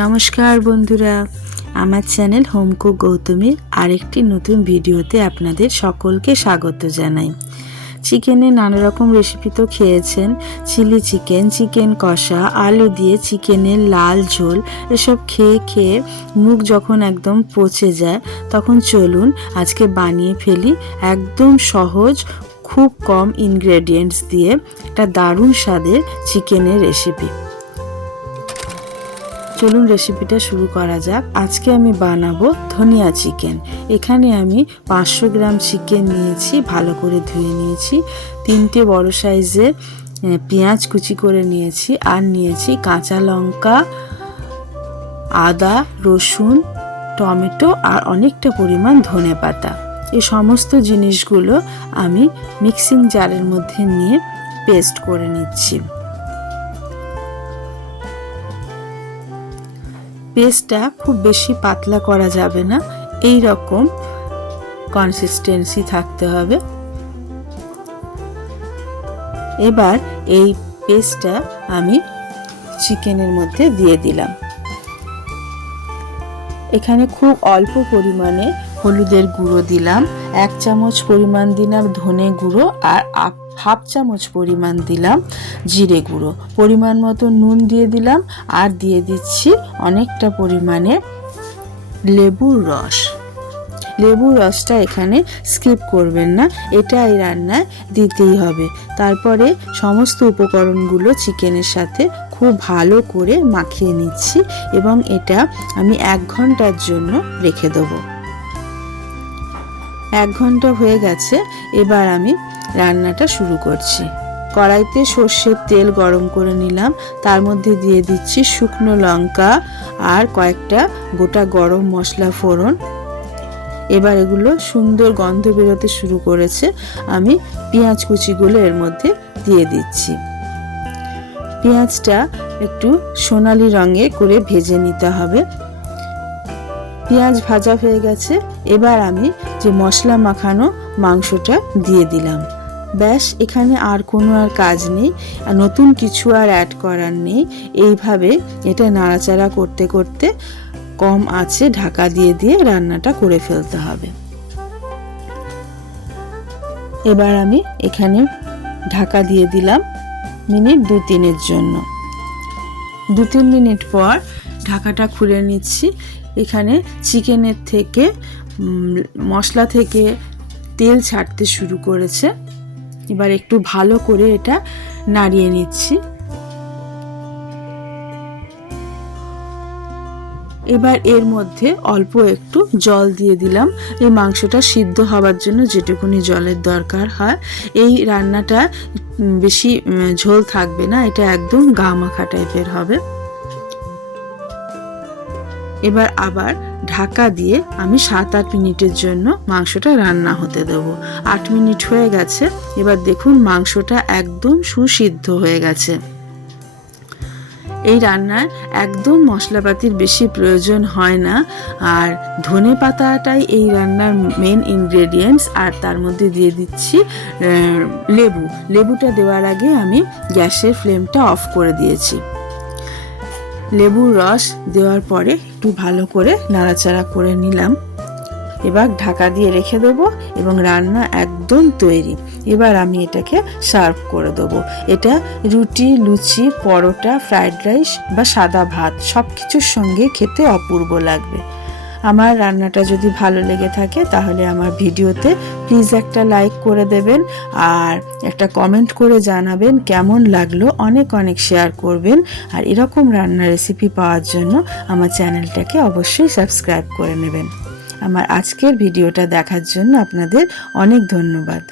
নমস্কার বন্ধুরা, আমার চ্যানেল হোমকুক গৌতমীর আরেকটি নতুন ভিডিওতে আপনাদের সকলকে স্বাগত জানাই। চিকেনে নানা রকম রেসিপি তো খেয়েছেন, চিলি চিকেন চিকেন কষা, আলু দিয়ে চিকেনের লাল ঝোল, এসব খেয়ে খেয়ে মুখ যখন একদম পচে যায়, তখন চলুন আজকে বানিয়ে ফেলি একদম সহজ, খুব কম ইনগ্রেডিয়েন্টস দিয়ে একটা দারুণ স্বাদের চিকেনের রেসিপি চলুন রেসিপিটা শুরু করা যাক। আজকে আমি বানাবো ধনিয়া চিকেন এখানে আমি পাঁচশো গ্রাম চিকেন নিয়েছি, ভালো করে ধুয়ে নিয়েছি। তিনটে বড় সাইজের পেঁয়াজ কুচি করে নিয়েছি আর নিয়েছি কাঁচা লঙ্কা, আদা, রসুন, টমেটো আর অনেকটা পরিমাণ ধনে পাতা। এই সমস্ত জিনিসগুলো আমি মিক্সিং জারের মধ্যে নিয়ে পেস্ট করে নিচ্ছি। পেস্টটা খুব বেশি পাতলা করা যাবে না। এই রকম কনসিস্টেন্সি থাকতে হবে। এবার এই পেস্টটা আমি চিকেনের মধ্যে দিয়ে দিলাম। এখানে খুব অল্প পরিমাণে হলুদের গুঁড়ো দিলাম। এক চামচ পরিমাণ দিলাম ধনে গুঁড়ো আর হাফ চামচ পরিমাণ দিলাম জিরে গুঁড়ো। পরিমাণ মতো নুন দিয়ে দিলাম আর দিয়ে দিচ্ছি অনেকটা পরিমাণে লেবুর রস। লেবুর রসটা এখানে স্কিপ করবেন না এটা এই রান্নায় দিতেই হবে। তারপরে সমস্ত উপকরণগুলো চিকেনের সাথে খুব ভালো করে মাখিয়ে নিচ্ছি এবং এটা আমি এক ঘণ্টার জন্য রেখে দেবো। এক ঘণ্টা হয়ে গেছে, এবার আমি রান্নাটা শুরু করছি। কড়াইতে সর্ষের তেল গরম করে নিলাম। তার মধ্যে দিয়ে দিচ্ছি শুকনো লঙ্কা আর কয়েকটা গোটা গরম মশলা ফোড়ন। এবার এগুলো সুন্দর গন্ধ বেরোতে শুরু করেছে। আমি পেঁয়াজ কুচিগুলো এর মধ্যে দিয়ে দিচ্ছি। পেঁয়াজটা একটু সোনালি রঙে করে ভেজে নিতে হবে। পেঁয়াজ ভাজা হয়ে গেছে। এবার আমি যে মশলা মাখানো মাংসটা দিয়ে দিলাম। ব্যাস, এখানে আর কোনো আর কাজ নেই, আর নতুন কিছু আর অ্যাড করার নেই। এইভাবে এটা নাড়াচাড়া করতে করতে কম আছে, ঢাকা দিয়ে দিয়ে রান্নাটা করে ফেলতে হবে। এবার আমি এখানে ঢাকা দিয়ে দিলাম মিনিট দু তিনের জন্য। দু তিন মিনিট পর ঢাকাটা খুলে নিচ্ছি। এখানে চিকেনের থেকে মশলা থেকে তেল ছাড়তে শুরু করেছে। এবার একটু ভালো করে এটা নাড়িয়ে নিচ্ছি। এবার এর মধ্যে অল্প একটু জল দিয়ে দিলাম। এই মাংসটা সিদ্ধ হওয়ার জন্য যেটুকুনি জলের দরকার হয়। এই রান্নাটা বেশি ঝোল থাকবে না। এটা একদম গা মাখা টাইপের হবে। এবার আবার ঢাকা দিয়ে আমি সাত আট মিনিটের জন্য মাংসটা রান্না হতে দেব। আট মিনিট হয়ে গেছে, এবার দেখুন মাংসটা একদম সুসিদ্ধ হয়ে গেছে। এই রান্নার একদম মশলাপাতির বেশি প্রয়োজন হয় না, আর ধনে পাতাটাই এই রান্নার মেন ইনগ্রেডিয়েন্টস আর তার মধ্যে দিয়ে দিচ্ছি লেবু। লেবুটা দেওয়ার আগে আমি গ্যাসের ফ্লেমটা অফ করে দিয়েছি। লেবুর রস দেওয়ার পরে একটু ভালো করে নাড়াচাড়া করে নিলাম। এবার ঢাকা দিয়ে রেখে দেব এবং রান্না একদম তৈরি। এবার আমি এটাকে সার্ভ করে দেবো। এটা রুটি, লুচি, পরোটা ফ্রায়েড রাইস বা সাদা ভাত সব কিছুর সঙ্গে খেতে অপূর্ব লাগবে। আমার রান্নাটা যদি ভালো লেগে থাকে, তাহলে আমার ভিডিওতে প্লিজ একটা লাইক করে দেবেন আর একটা কমেন্ট করে জানাবেন কেমন লাগল, অনেক অনেক শেয়ার করবেন। আর এরকম রান্নার রেসিপি পাওয়ার জন্য আমার চ্যানেলটাকে অবশ্যই সাবস্ক্রাইব করে নেবেন। আমার আজকের ভিডিওটা দেখার জন্য আপনাদের অনেক ধন্যবাদ।